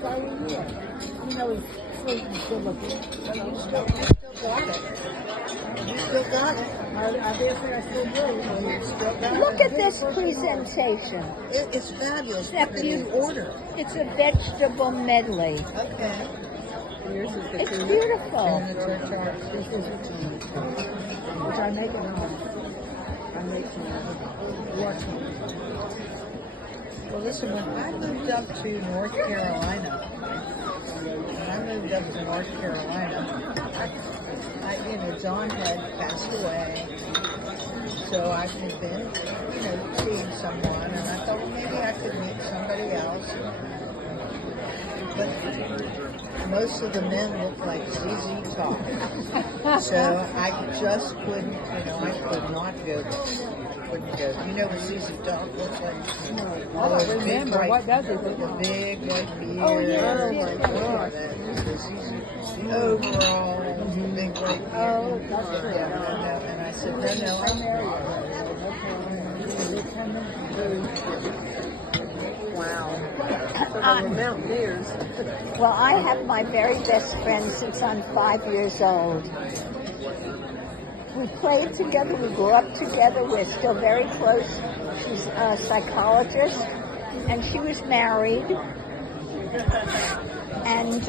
since I was here. You know, he's sweet and good looking. So you still got it. You still got it. I dare say I still do. You still got Look it. at this presentation. It's fabulous. That What did you order? It's a vegetable medley. Okay. Yours is the It's tuna. beautiful. This is your tuna. Which I make at home. I make some Well, listen, when I moved up to North Carolina, John had passed away, so I had been, seeing someone, and I thought, well, maybe I could meet somebody else. But most of the men looked like ZZ Top, so I just couldn't, I could not go there. Couldn't go. You know what ZZ Top looks like? No, I don't remember. What does it look The like? big white beard. Oh, yeah. Oh, my gosh. The overalls, the big white beard. Oh, that's true. And I said, no, Wow. So they were mountaineers. Well, I have my very best friend since I'm 5 years old. We played together, we grew up together, we're still very close. She's a psychologist, and she was married, and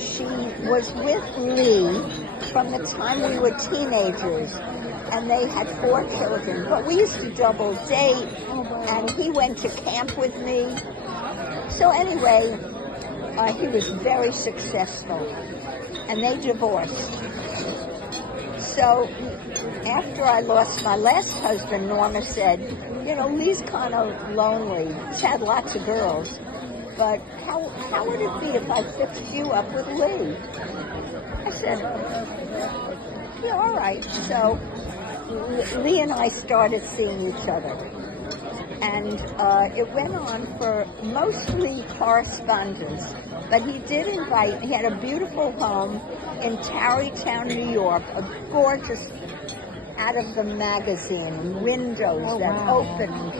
she was with Lee from the time we were teenagers, and they had 4 children. But we used to double date, and he went to camp with me. So anyway, he was very successful, and they divorced. So after I lost my last husband, Norma said, Lee's kind of lonely. She had lots of girls. But how would it be if I fixed you up with Lee? I said, yeah, all right. So Lee and I started seeing each other. And it went on for mostly correspondence. But he did invite, he had a beautiful home in Tarrytown, New York, a gorgeous, out of the magazine, windows that opened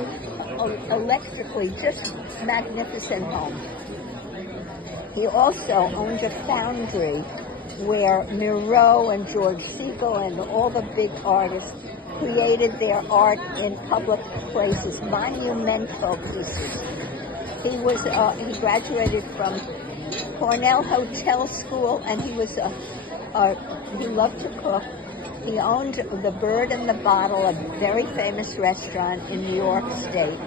electrically, just magnificent home. He also owned a foundry where Miro and George Segal and all the big artists created their art in public places, monumental pieces. He graduated from Cornell Hotel School, and he loved to cook. He owned the Bird and the Bottle, a very famous restaurant in New York State.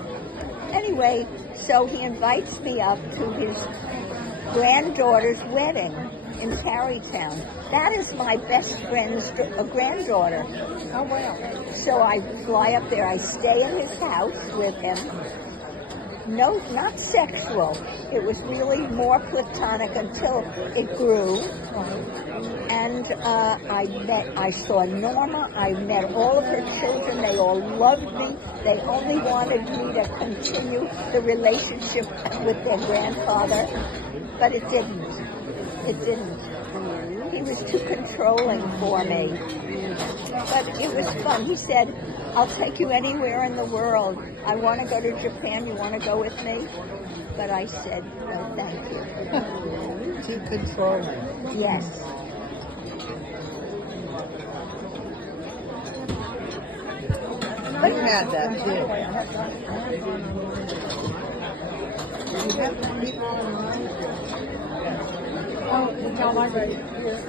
Anyway, so he invites me up to his granddaughter's wedding in Tarrytown. That is my best friend's granddaughter. Oh, wow. So I fly up there. I stay in his house with him. No, not sexual. It was really more platonic until it grew. And I saw Norma. I met all of her children. They all loved me. They only wanted me to continue the relationship with their grandfather. But it didn't. It didn't. He was too controlling for me. But it was fun. He said, I'll take you anywhere in the world. I want to go to Japan. You want to go with me? But I said, no, thank you. Too controlling. Yes. But you had that too. You have to keep Oh, no, my right.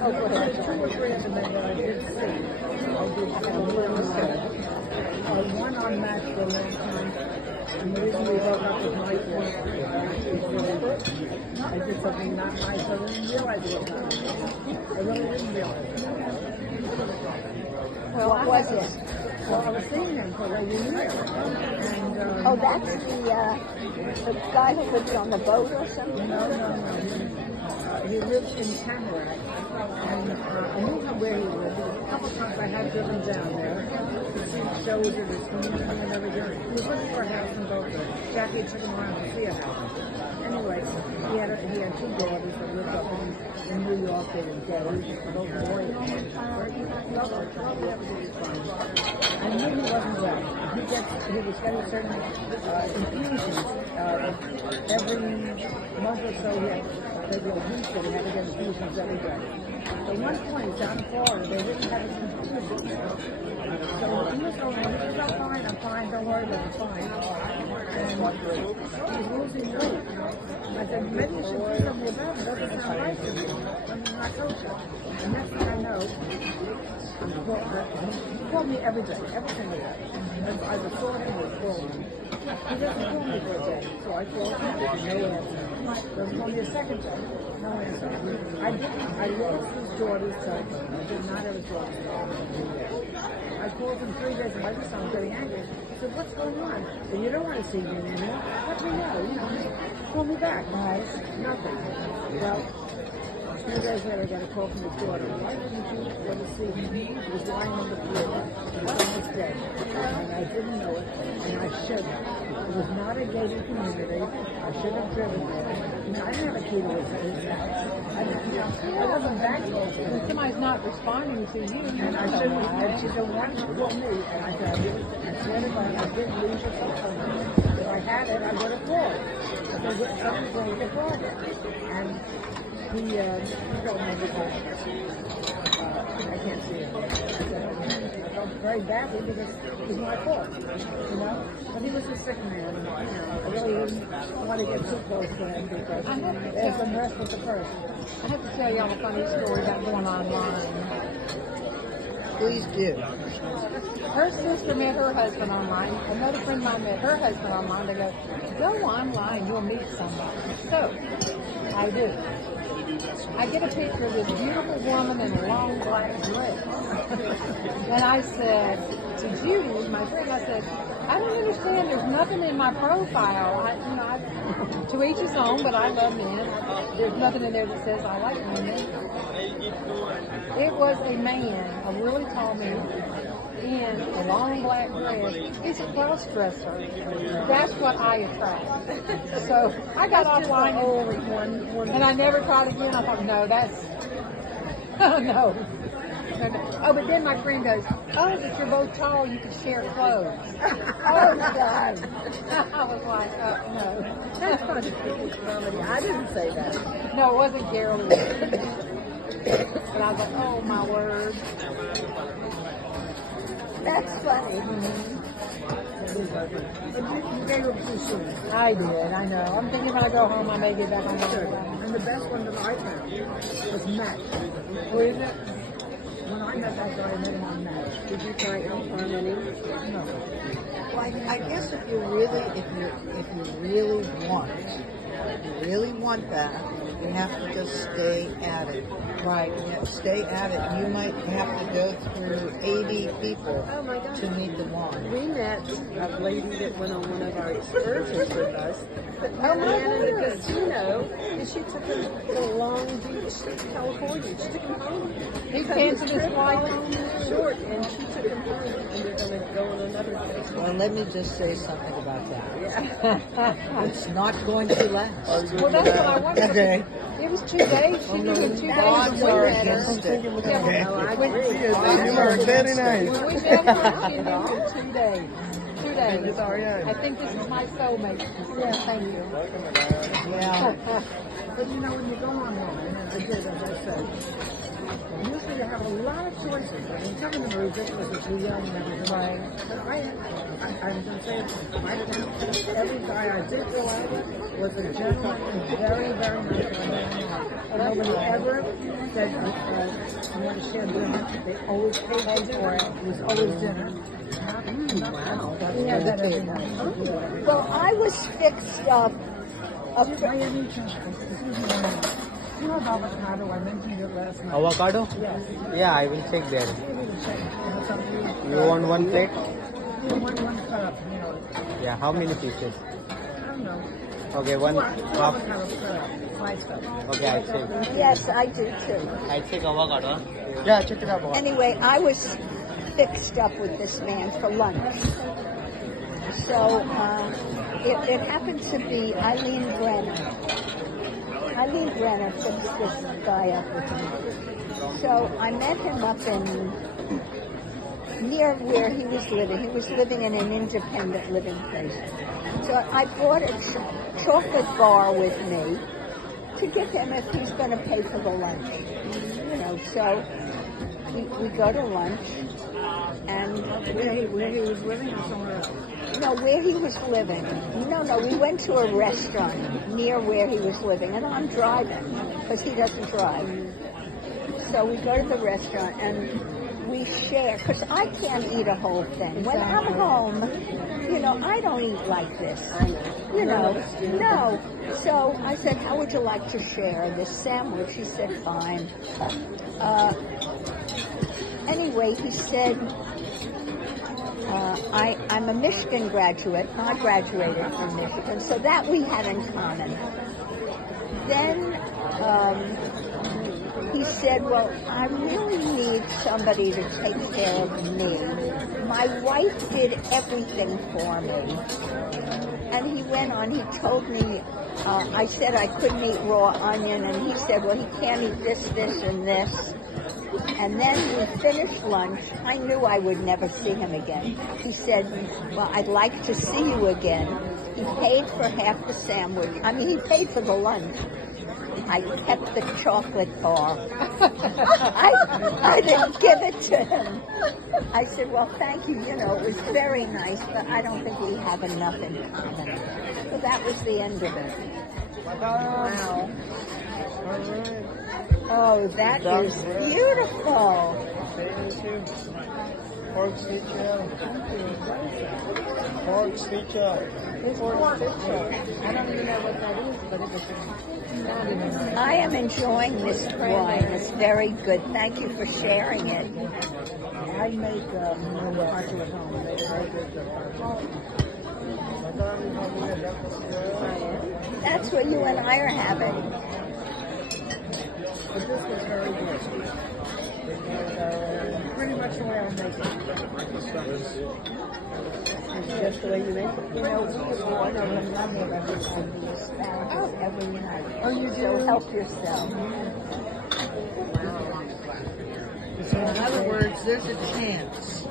Oh, go ahead. There's 2 or 3 of them that I did see. I did one on Match the last time. And the reason we broke up with Mike was I did something not nice. I didn't realize it was not nice. I really didn't realize it. What was it? Well, I was seeing him for a year. And, Oh, that's the guy who lives on the boat or something? No. He lives in Tamarack, and I knew where he lived. A couple times I had driven down there to see shows in his community and everything. He was looking for a house in Boca. Jackie took him around to see a house. Anyway, he had 2 daughters that lived up in in New York they were gay, little boy. I knew he wasn't well. He was getting certain infusions every month or so. He had maybe a week that he had to get infusions every day. At one point down in Florida, they didn't have his infusions. So he was going, I'm fine, don't worry about it, it's fine. And he was losing weight. I said, maybe you should do something about it. It doesn't sound right to me. I'm not coaching. And next thing I know, he called me every day, every single day. And I was calling him or calling him. He doesn't call me for a day. So I called him, no answer. Doesn't call me a second day, no answer. I lost his daughter's touch. I did not have his daughter's touch. I called him 3 days and by this time I'm getting angry. I said, what's going on? And you don't want to see me anymore. Let me know, call me back. Nothing. Well, 2 days later I got a call from his daughter. Why didn't you go to see him? He was lying on the floor. He was almost dead. And I didn't know it. And I should have. It was not a gated community. I should have driven there. I didn't have a key to his house. I wasn't that close to him. When somebody's not responding to you, And I shouldn't have. And she said, why did you call me? And I said, I swear to God, I didn't lose your cell phone. If I had it, I would have called. Because something's going to get wrong. And he told me everything. I can't see it. I felt very badly because it was my fault, But he was a sick man, I really didn't want to get too close to him because there's some rest with the person. I have to tell y'all a funny story about going online. Please do. Her sister met her husband online. Another friend of mine met her husband online. They go online, you'll meet somebody. So, I do. I get a picture of this beautiful woman in a long black dress. And I said to Judy, my friend, I said, I don't understand. There's nothing in my profile. To each his own, but I love men. There's nothing in there that says I like women. It was a man, a really tall man, in a long black dress. He's a cross-dresser. That's what I attract. So I got offline and I never tried again. I thought, no, that's no. Oh, but then my friend goes, oh, if you're both tall, you can share clothes. Oh, God. I was like, no. That's funny. I didn't say that. No, it wasn't Carol. And I was like, oh, my word. That's funny. You gave up too soon. I did, I know. I'm thinking when I go home, I may get back on the And the best one that I found was Match. Where is it? When I met that guy, I met him on Match. Did you try Elm Harmony? No. Well, I guess if you really want that, you have to just stay at it. Right. You have to stay at it. You might have to go through 80 people Oh my God. to meet the one. We met a lady that went on one of our excursions with us, but Oh, my ran in the goodness. casino, and she took him to Long Beach, California. She took him home. He Cut canceled his trip flight. short, and she took him home, and they're going to go on another place. Well, let me just say something about that. Yeah. It's not going to last. Well, that's what I wondered. Okay. It was 2 days. She knew in 2 days Odds when are we met her. against it. Yeah, No, I when- agree. You are very nice. When we met her, she knew in 2 days. 2 days. Sorry, I think this is my soulmate. Yeah, thank you. Yeah. But when you go online, and I did, as I said, usually you have a lot of choices. I mean, some of them are ridiculous if you're young and everything. Right. But I'm going to say every guy I did go out with was a gentleman and very, very nice guy. Nobody ever said, you want to share dinner. They always paid for it. It was always dinner. Wow. We had that every night. Well, I was fixed up. Miami, excuse me, you know about avocado? I mentioned it last night. Avocado? Yes. Yeah, I will check there. You You want one plate? one cup, Yeah, how many pieces? I don't know. Okay, one half. Avocado cup, sliced up. Okay, I check. Yes, I do too. I check avocado. Yeah, check it out. Anyway, I was fixed up with this man for lunch. So it happened to be Eileen Brennan. Eileen Brenner fixed this guy up with me. So I met him up in near where he was living. He was living in an independent living place. So I brought a chocolate bar with me to give him if he's going to pay for the lunch. You know, so we go to lunch, and Where he was living or somewhere else? no, where he was living. No, we went to a restaurant near where he was living, and I'm driving because he doesn't drive. So we go to the restaurant and we share, because I can't eat a whole thing. When I'm home, you know, I don't eat like this. You know, no. So I said, how would you like to share this sandwich? He said, fine. Anyway, he said, I'm a Michigan graduate, and I graduated from Michigan, so that we had in common. Then he said, well, I really need somebody to take care of me. My wife did everything for me. And he went on, he told me, I said I couldn't eat raw onion, and he said, well, he can't eat this, and this. And then we finished lunch. I knew I would never see him again. He said, well, I'd like to see you again. He paid for half the sandwich. I mean, he paid for the lunch. I kept the chocolate bar. I didn't give it to him. I said, well, thank you. You know, it was very nice, but I don't think we have enough in common. So that was the end of it. Wow. Oh, that is beautiful. Pork feature. Pork feature. It's pork feature. I don't even know what that is, but it was sounding nice. I am enjoying this wine. It's very good. Thank you for sharing it. I make partial at home. I make very good partial. That's what you and I are having. But this was very good. Pretty much the way I make it. It's just the way you make it. You know, we order from London every asparagus every night. Oh, you So do? help yourself. So in other words, there's a chance.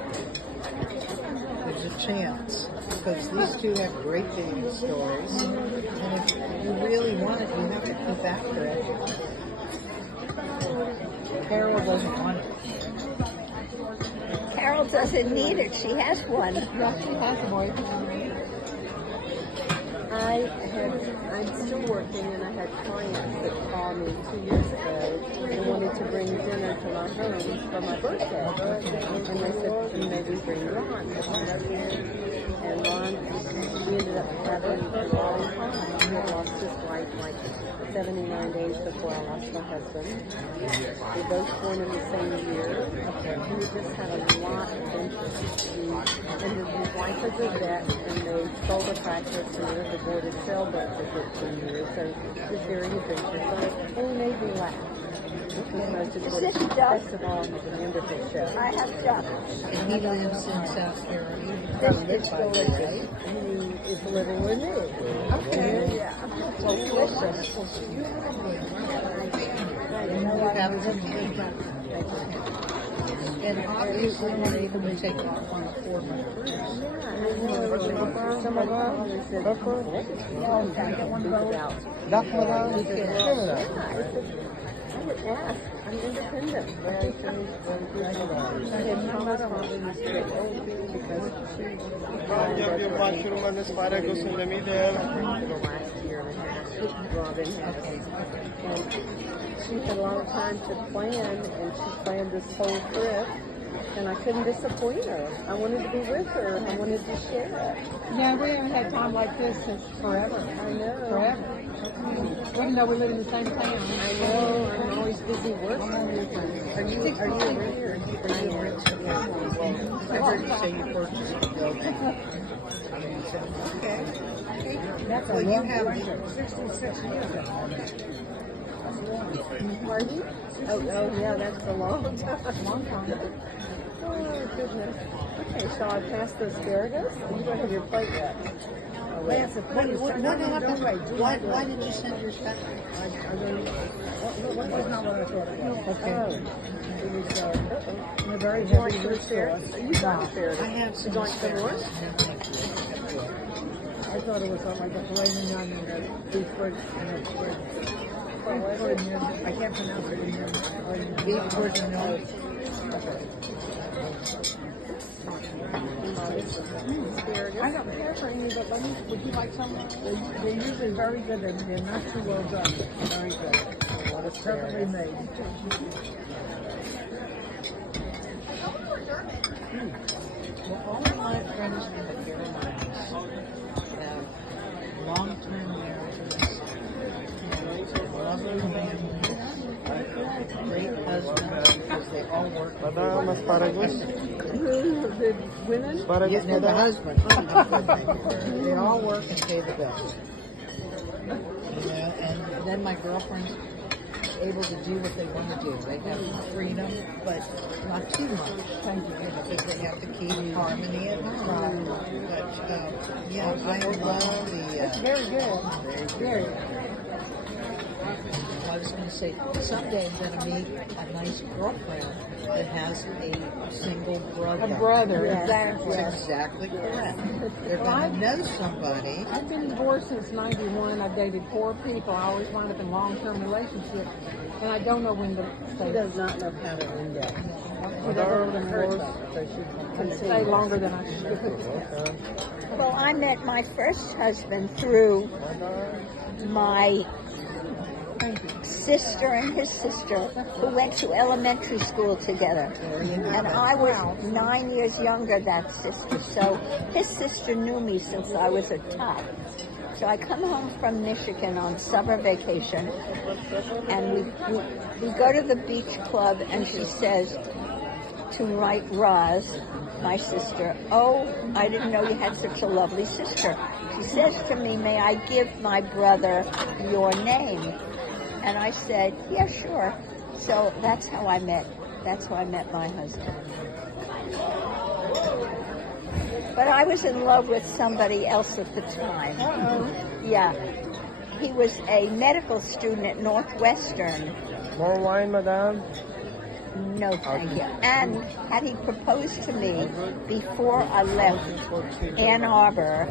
There's a chance. Because these two have great dating stories. And if you really want it, you have to keep after it. Carol doesn't want it. Carol doesn't need it. She has one. Yeah, she has a boyfriend. I'm still working, and I had clients that called me 2 years ago and wanted to bring dinner to my home for my birthday. And they said, maybe bring Ron. And Ron, we ended up having a long time. He had lost his wife like 79 days before I lost my husband. We both born in the same year. We just had a lot of interest. And his wife was a vet, and they sold a practice and lived aboard a sailboat for 15 years. So it was very adventurous. And he made me laugh, which was most important. Best of all, he's a wonderful show. I have duck. And he lives in South Carolina. This is delicious. He is living with me. Okay. Yeah. Delicious. You have to and obviously we're able to take off on a 4-month cruise. Some of them said, Duck "Can I get one of those?" Duck I would ask. I'm independent. But I had promised Holly to stay old because she died the last year and a half. Robin has. And she had a lot of time to plan, and she planned this whole trip. And I couldn't disappoint her. I wanted to be with her. I wanted to share it. Yeah, we haven't had time like this since forever. I know. Forever. Even though we live in the same town. I know. I'm always busy working. Are you a renter? Are you a renter? I heard you say you purchased a building. Okay. That's Well, you have 66 years ago. Pardon? Oh, yeah, that's a long time. Oh, goodness. Okay, shall I pass the asparagus? You don't have your plate yet. Lance, What please, happened? don't wait. Why did you send yours back? I really, what was not what I thought it was. Okay. It was a very You want heavy some rich spirits? sauce. You got spirits. I have some You want some more? I thought it was like a filet mignon and a beef foot and a squid. I can't pronounce it. Beef bourguignon. I don't care for any, but let me, would you like some? They're usually very good. They're not too well done. Very good. Perfectly made. Well, all of my friends from the Carolinas have long-term marriages, lovely families, great husbands, because they all work. Madam, asparagus? The women? Asparagus, Yeah, no, the madam? husband. They all work and pay the bills. You know, and then my girlfriend's able to do what they want to do. They have freedom, but not too much. Because they have to keep harmony at home. But yeah, I love the. Very good. Very good. I was going to say, someday I'm going to meet a nice girlfriend that has a single brother. A brother, Yes. exactly. That's exactly correct. They're going to know somebody. I've been divorced since 91. I've dated 4 people. I always wind up in long-term relationships, and I don't know when to She stay. does not know how to index. She Madam, doesn't hurt was- so she Can can stay longer than I should. Okay. Well, I met my first husband through my sister and his sister who went to elementary school together. And I was 9 years younger, that sister. So his sister knew me since I was a tot. So I come home from Michigan on summer vacation, and we go to the beach club, and she says to Roz, my sister, "Oh, I didn't know you had such a lovely sister." She says to me, "May I give my brother your name?" And I said, "Yeah, sure." So that's how I met my husband. But I was in love with somebody else at the time. Yeah. He was a medical student at Northwestern. More wine, madam? No, thank you. And had he proposed to me before I left Ann Arbor,